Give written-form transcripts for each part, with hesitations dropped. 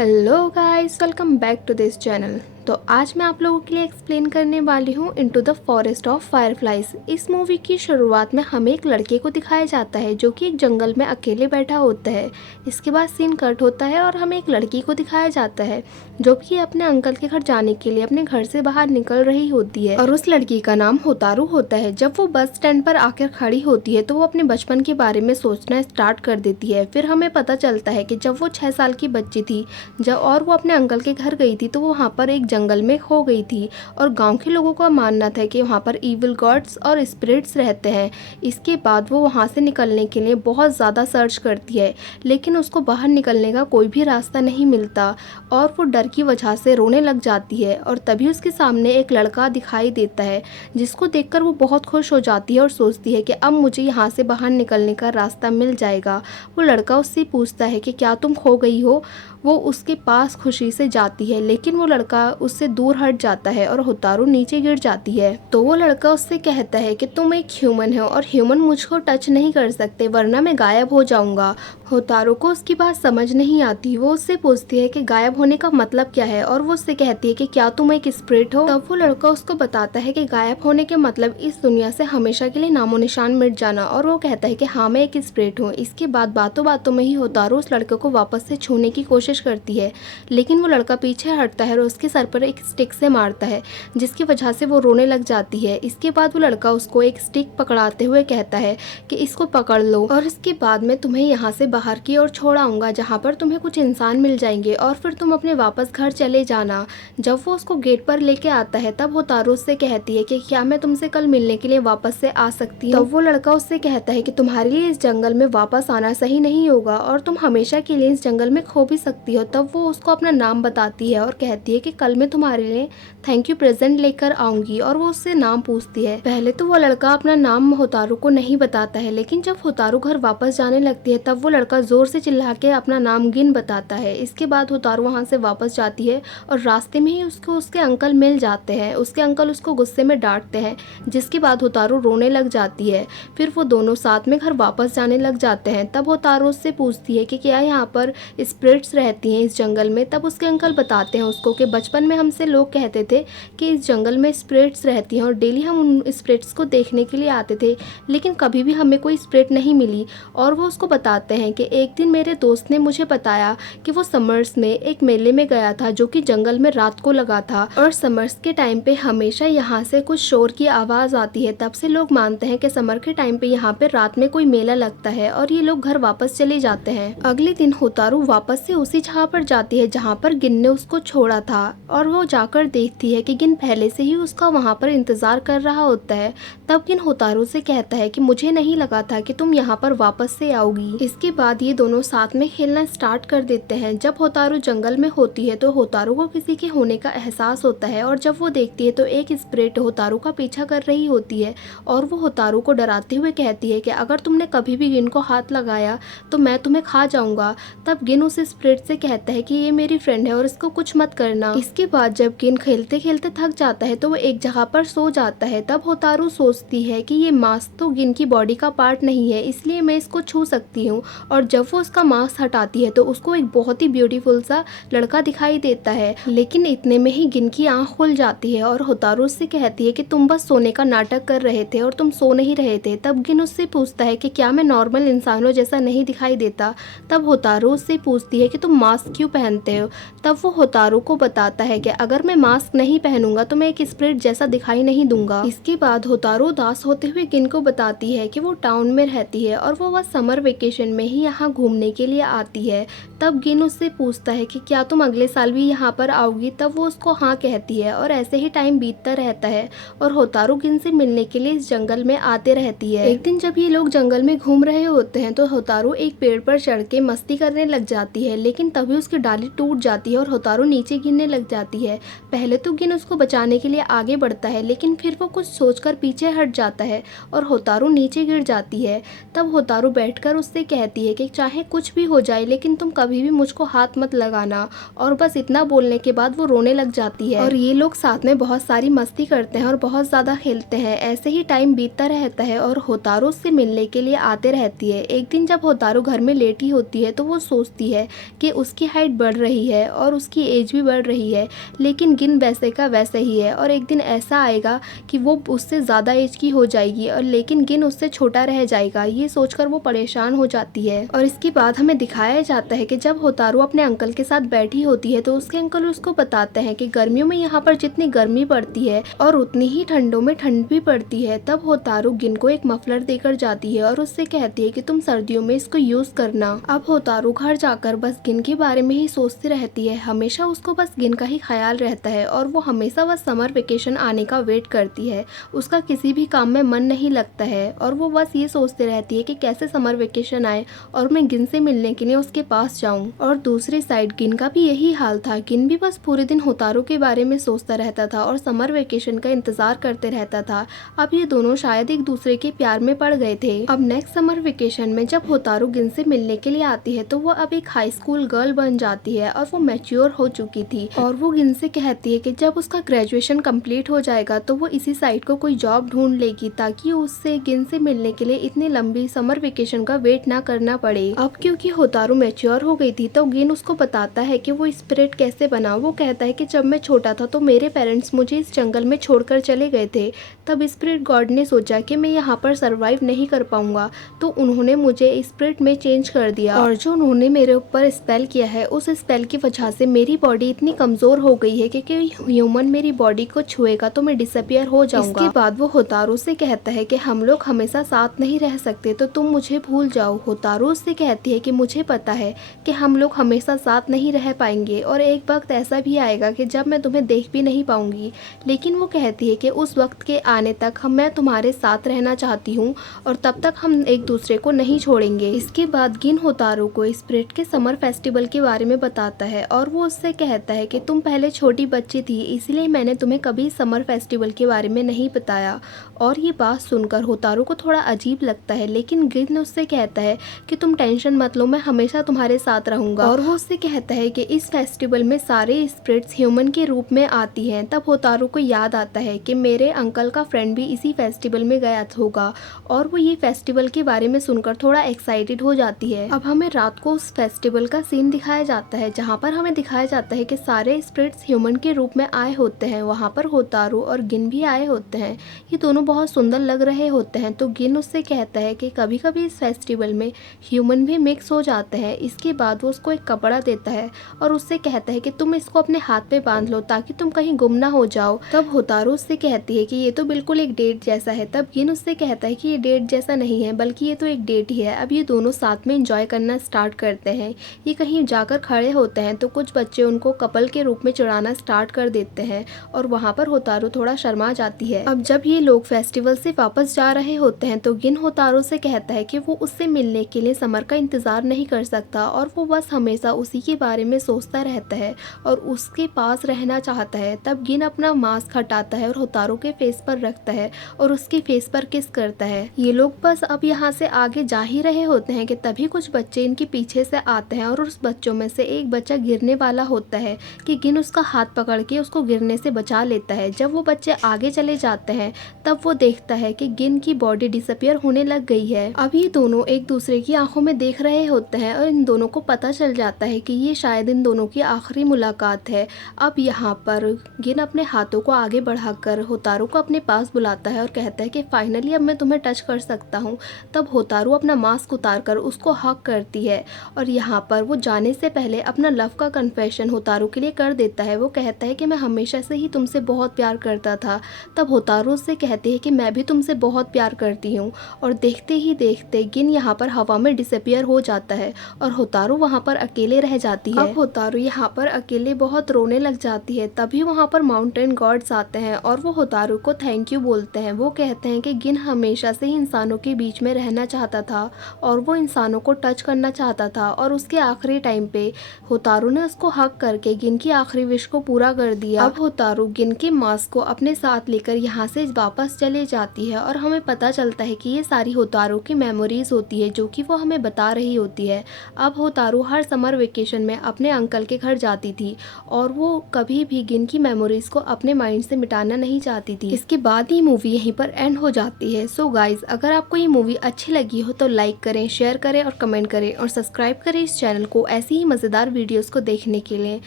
Hello guys, welcome back to this channel. तो आज मैं आप लोगों के लिए एक्सप्लेन करने वाली हूँ into the forest of fireflies. इस मूवी की शुरुआत में हमें एक लड़के को दिखाया जाता है जो कि एक जंगल में अकेले बैठा होता है। इसके बाद सीन कट होता है और हमें एक लड़की को दिखाया जाता है जो कि अपने अंकल के घर जाने के लिए अपने घर से बाहर निकल रही होती है और उस लड़की का नाम होतारू होता है। जब वो बस स्टैंड पर आकर खड़ी होती है तो वो अपने बचपन के बारे में सोचना स्टार्ट कर देती है। फिर हमें पता चलता है कि जब वो 6 साल की बच्ची थी और वो अपने अंकल के घर गई थी तो वो वहाँ पर एक जंगल में खो गई थी और गांव के लोगों का मानना था कि वहाँ पर इविल गॉड्स और स्पिरिट्स रहते हैं। इसके बाद वो वहाँ से निकलने के लिए बहुत ज़्यादा सर्च करती है लेकिन उसको बाहर निकलने का कोई भी रास्ता नहीं मिलता और वो डर की वजह से रोने लग जाती है। और तभी उसके सामने एक लड़का दिखाई देता है जिसको देखकर वो बहुत खुश हो जाती है और सोचती है कि अब मुझे यहाँ से बाहर निकलने का रास्ता मिल जाएगा। वो लड़का उससे पूछता है कि क्या तुम खो गई हो। वो उसके पास खुशी से जाती है लेकिन वो लड़का उससे दूर हट जाता है और होतारू नीचे गिर जाती है। तो वो लड़का उससे कहता है कि तुम एक ह्यूमन हो और ह्यूमन मुझको टच नहीं कर सकते वरना मैं गायब हो जाऊंगा। होतारू को उसकी बात समझ नहीं आती। वो उससे पूछती है कि गायब होने का मतलब क्या है और वो उससे कहती है कि क्या तुम एक स्पिरिट हो। तब वो लड़का उसको बताता है कि गायब होने के मतलब इस दुनिया से हमेशा के लिए नामो निशान मिट जाना और वो कहता है कि हाँ मैं एक स्पिरिट हूँ। इसके बाद बातों बातों में ही होतारू उस लड़के को वापस से छूने की कोशिश करती है लेकिन वो लड़का पीछे हटता है और उसके सर पर एक स्टिक से मारता है जिसकी वजह से वो रोने लग जाती है। इसके बाद वो लड़का उसको एक स्टिक पकड़ाते हुए कहता है कि इसको पकड़ लो और इसके बाद मैं तुम्हें यहाँ से बाहर की ओर छोड़ आऊंगा जहाँ पर तुम्हें कुछ इंसान मिल जाएंगे और फिर तुम अपने वापस घर चले जाना। जब वो उसको गेट पर लेके आता है तब होतारू उससे कहती है कि क्या मैं तुमसे कल मिलने के लिए वापस से आ सकती हूँ। तब वो लड़का उससे कहता है कि तुम्हारे लिए इस जंगल में वापस आना सही नहीं होगा और तुम हमेशा के लिए इस जंगल में खो भी सकती हो। तब वो उसको अपना नाम बताती है और कहती है कि कल मैं तुम्हारे लिए थैंक यू प्रेजेंट लेकर आऊंगी और वो उससे नाम पूछती है। पहले तो वो लड़का अपना नाम होतारू को नहीं बताता है लेकिन जब होतारू घर वापस जाने लगती है तब वो लड़का जोर से चिल्ला के अपना नाम गिन बताता है। इसके बाद होतारू वहाँ से वापस जाती है और रास्ते में ही उसको उसके अंकल मिल जाते हैं। उसके अंकल उसको गुस्से में डांटते हैं जिसके बाद होतारू रोने लग जाती है। फिर वो दोनों साथ में घर वापस जाने लग जाते हैं। तब होतारू उससे पूछती है कि क्या यहाँ पर स्पिरिट्स रहती हैं इस जंगल में। तब उसके अंकल बताते हैं उसको कि बचपन में हमसे लोग कहते थे कि इस जंगल में स्पिरिट्स रहती हैं और डेली हम उन स्पिरिट्स को देखने के लिए आते थे लेकिन कभी भी हमें कोई स्पिरिट नहीं मिली। और वो उसको बताते हैं कि एक दिन मेरे दोस्त ने मुझे बताया कि वो समर्स में एक मेले में गया था जो कि जंगल में रात को लगा था और समर्स के टाइम पे हमेशा यहाँ से कुछ शोर की आवाज़ आती है। तब से लोग मानते हैं कि समर के टाइम पे यहाँ पे रात में कोई मेला लगता है और ये लोग घर वापस चले जाते हैं। अगले दिन होतारू वापस से उसी जगह पर जाती है जहाँ पर गिन ने उसको छोड़ा था और वो जाकर देखती है कि गिन पहले से ही उसका वहाँ पर इंतजार कर रहा होता है। तब गिन होतारू से कहता है कि मुझे नहीं लगा था कि तुम यहाँ पर वापस से आओगी। इसके बाद ये दोनों साथ में खेलना स्टार्ट कर देते हैं। जब होतारू जंगल में होती है तो होतारू को किसी के होने का एहसास होता है और जब वो देखती है तो एक स्पिरिट होतारू का पीछा कर रही होती है और वो होतारू को डराते हुए कहती है कि अगर तुमने कभी भी गिन को हाथ लगाया तो मैं तुम्हें खा जाऊंगा। तब गिन उस स्पिरिट से कहता है कि ये मेरी फ्रेंड है और इसको कुछ मत करना। इसके बाद जब गिन खेलते खेलते थक जाता है तो वो एक जगह पर सो जाता है। तब होतारू सोचती है कि ये मास्क तो गिन की बॉडी का पार्ट नहीं है इसलिए मैं इसको छू सकती हूँ। और जब वो उसका मास्क हटाती है तो उसको एक बहुत ही ब्यूटीफुल सा लड़का दिखाई देता है लेकिन इतने में ही गिन की आंख खुल जाती है और होतारू उससे कहती है कि तुम बस सोने का नाटक कर रहे थे और तुम सो नहीं रहे थे। तब गिन उससे पूछता है कि क्या मैं नॉर्मल इंसानों जैसा नहीं दिखाई देता। तब होतारू उससे पूछती है कि तुम मास्क क्यों पहनते हो। तब वो होतारू को बताता है कि अगर मैं मास्क नहीं पहनूंगा तो मैं एक स्पिरिट जैसा दिखाई नहीं दूंगा। इसके बाद होतारू उदास होते हुए गिन को बताती है कि वो टाउन में रहती है और वो बस समर वेकेशन में ही यहाँ घूमने के लिए आती है। तब गिन उससे पूछता है कि क्या तुम अगले साल भी यहाँ पर आओगी। तब वो उसको हाँ कहती है और ऐसे ही टाइम बीतता रहता है और होतारू गिन से मिलने के लिए इस जंगल में आते रहती है। एक दिन जब ये लोग जंगल में घूम रहे होते हैं तो होतारू एक पेड़ पर चढ़ के मस्ती करने लग जाती है लेकिन तभी उसकी डाली टूट जाती है और होतारू नीचे गिरने लग जाती है। पहले तो गिन उसको बचाने के लिए आगे बढ़ता है लेकिन फिर वो कुछ सोचकर पीछे हट जाता है और होतारू नीचे गिर जाती है। तब होतारू बैठकर उससे कहती है कि चाहे कुछ भी हो जाए लेकिन तुम कभी भी मुझको हाथ मत लगाना। और बस इतना बोलने के बाद वो रोने लग जाती है और ये लोग साथ में बहुत सारी मस्ती करते हैं और बहुत ज़्यादा खेलते हैं। ऐसे ही टाइम बीतता रहता है और होतारू उससे मिलने के लिए आते रहती है। एक दिन जब होतारू घर में लेटी होती है तो वो सोचती है कि कि उसकी हाइट बढ़ रही है और उसकी एज भी बढ़ रही है, लेकिन गिन वैसे का वैसे ही है और एक दिन ऐसा आएगा कि वो उससे ज़्यादा एज की हो जाएगी और लेकिन गिन उससे छोटा रह जाएगा। ये सोचकर वो परेशान हो जाती है। और इसके बाद हमें दिखाया जाता है कि जब होतारू अपने अंकल के साथ बैठी होती है तो उसके अंकल उसको बताते हैं कि गर्मियों में यहाँ पर जितनी गर्मी पड़ती है और उतनी ही ठंडों में ठंड भी पड़ती है। तब होतारू गिन को एक मफलर देकर जाती है और उससे कहती है कि तुम सर्दियों में इसको यूज करना। अब होतारू घर जाकर बस गिन के बारे में ही सोचती रहती है। हमेशा उसको बस गिन का ही ख्याल रहता है और वो हमेशा बस समर वेकेशन आने का वेट करती है। उसका किसी भी काम में मन नहीं लगता है और वो बस ये सोचती रहती है कि कैसे समर वेकेशन आए और मैं गिन से मिलने के लिए उसके पास जाऊं। और दूसरी साइड गिन का भी यही हाल था। गिन भी बस पूरे दिन होतारू के बारे में सोचता रहता था और समर वेकेशन का इंतजार करते रहता था। अब ये दोनों शायद एक दूसरे के प्यार में पड़ गए थे। अब नेक्स्ट समर वेकेशन में जब होतारू गिन से मिलने के लिए आती है तो वो अब एक हाई स्कूल गर्ल बन जाती है और वो मैच्योर हो चुकी थी। और वो गिन से कहती है कि जब उसका ग्रेजुएशन कंप्लीट हो जाएगा तो वो इसी साइड को कोई जॉब ढूंढ लेगी ताकि उससे गिन से मिलने के लिए इतनी लंबी समर वेकेशन का वेट ना करना पड़े। अब क्योंकि होतारू मैच्योर हो गई थी तो गिन उसको बताता है कि वो स्पिरिट कैसे बना। वो कहता है कि जब मैं छोटा था तो मेरे पेरेंट्स मुझे इस जंगल में छोड़कर चले गए थे। तब स्पिरिट गॉड ने सोचा कि मैं यहाँ पर सरवाइव नहीं कर पाऊंगा तो उन्होंने मुझे स्पिरिट में चेंज कर दिया और जो उन्होंने मेरे ऊपर स्पेल किया है उस स्पेल की वजह से मेरी बॉडी इतनी कमजोर हो गई है कि ह्यूमन मेरी बॉडी को छुएगा तो मैं डिसअपियर हो जाऊंगा। इसके बाद वो होतारू से कहता है कि हम लोग हमेशा साथ नहीं रह सकते तो तुम मुझे भूल जाओ। होतारू उससे कहती है कि मुझे पता है कि हम लोग हमेशा साथ नहीं रह पाएंगे और एक वक्त ऐसा भी आएगा कि जब मैं तुम्हें देख भी नहीं पाऊंगी, लेकिन वो कहती है कि उस वक्त के आने तक मैं तुम्हारे साथ रहना चाहती हूँ और तब तक हम एक दूसरे को नहीं छोड़ेंगे। इसके बाद गिन होतारू को स्पिरिट के समर फेस्टिवल के बारे में बताता है और वो उससे कहता है कि तुम पहले छोटी बच्ची थी इसलिए मैंने तुम्हें कभी समर फेस्टिवल के बारे में नहीं बताया। और ये बात सुनकर होतारू को थोड़ा अजीब लगता है, लेकिन गिन उससे कहता है कि तुम टेंशन मत लो, मैं हमेशा तुम्हारे साथ रहूंगा। और वो उससे कहता है कि इस फेस्टिवल में सारे स्पिरिट्स ह्यूमन के रूप में आती हैं। तब होतारू को याद आता है कि मेरे अंकल का फ्रेंड भी इसी फेस्टिवल में गया होगा और वो ये फेस्टिवल के बारे में सुनकर थोड़ा एक्साइटेड हो जाती है। अब हमें रात को उस फेस्टिवल का सीन दिखाया जाता है जहाँ पर हमें दिखाया जाता है कि सारे स्पिरिट्स ह्यूमन के रूप में आए होते हैं। वहाँ पर होतारू और गिन भी आए होते हैं। ये दोनों बहुत सुंदर लग रहे होते हैं। तो गिन उससे कहता है कि कभी कभी इस फेस्टिवल में ह्यूमन भी मिक्स हो जाते हैं। इसके बाद वो उसको एक कपड़ा देता है और उससे कहता है कि तुम इसको अपने हाथ पे बांध लो ताकि तुम कहीं गुम ना हो जाओ। तब होतारू उससे कहती है कि ये तो बिल्कुल एक डेट जैसा है। तब गिन उससे कहता है कि ये डेट जैसा नहीं है बल्कि ये तो एक डेट ही है। अब ये दोनों साथ में एंजॉय करना स्टार्ट करते हैं। ये कहीं जाकर खड़े होते हैं तो कुछ बच्चे उनको कपल के रूप में चढ़ाना स्टार्ट कर देते हैं और वहाँ पर होतारू थोड़ा शर्मा जाती है। अब जब ये लोग फेस्टिवल से वापस जा रहे होते हैं तो गिन होतारू से कहता है कि वो उससे मिलने के लिए समर का इंतजार नहीं कर सकता और वो बस हमेशा उसी के बारे में सोचता रहता है और उसके पास रहना चाहता है। तब गिन अपना मास्क हटाता है और होतारू के फेस पर रखता है और उसके फेस पर किस करता है। ये लोग बस अब यहाँ से आगे जा ही रहे होते हैं कि तभी कुछ बच्चे इनके पीछे से आते हैं और उस बच्चों में से एक बच्चा गिरने वाला होता है कि गिन उसका हाथ पकड़ के उसको गिरने से बचा लेता है। जब वो बच्चे आगे चले जाते हैं तब वो देखता है कि गिन की बॉडी डिसअपियर होने लग गई है। अब ये दोनों एक दूसरे की आंखों में देख रहे होते हैं और इन दोनों को पता चल जाता है कि ये शायद इन दोनों की आखिरी मुलाकात है। अब यहाँ पर गिन अपने हाथों को आगे बढ़ाकर होतारू को अपने पास बुलाता है और कहता है कि फाइनली अब मैं तुम्हें टच कर सकता हूँ। तब होतारू अपना मास्क उतारकर उसको हक करती है और यहाँ पर वो जाने से पहले अपना लव का कन्फेशन होतारू के लिए कर देता है। वो कहता है कि मैं हमेशा से ही तुमसे बहुत प्यार करता था। तब होतारू उससे कहती है कि मैं भी तुमसे बहुत प्यार करती हूँ और देखते ही देखते गिन यहाँ पर हवा में डिसअपियर हो जाता है और होतारू वहाँ पर अकेले रह जाती है। अब होतारू यहाँ पर अकेले बहुत रोने लग जाती है। तभी वहाँ पर माउंटेन गॉड्स आते हैं और वो होतारू को थैंक यू बोलते हैं। वो कहते हैं कि गिन हमेशा से ही इंसानों के बीच में रहना चाहता था और वो इंसानों को टच करना चाहता था और उसके आखिरी टाइम पे होतारू ने उसको हक करके गिन की आखिरी विश को पूरा कर दिया। अब होतारू गिन के मास्क को अपने साथ लेकर यहाँ से वापस चले जाती है और हमें पता चलता है कि ये सारी होतारू की मेमोरीज होती है जो कि वो हमें बता रही होती है। अब होतारू हर समर वेकेशन में अपने अंकल के घर जाती थी और वो कभी भी गिन की मेमोरीज को अपने माइंड से मिटाना नहीं चाहती थी। इसके बाद ही मूवी यहीं पर एंड हो जाती है। सो गाइज, अगर आपको ये मूवी अच्छी लगी हो तो लाइक करें, शेयर करें और कमेंट करें और सब्सक्राइब करें इस चैनल को ऐसी ही मज़ेदार वीडियोज़ को देखने के लिए।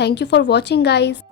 Thank you for watching guys.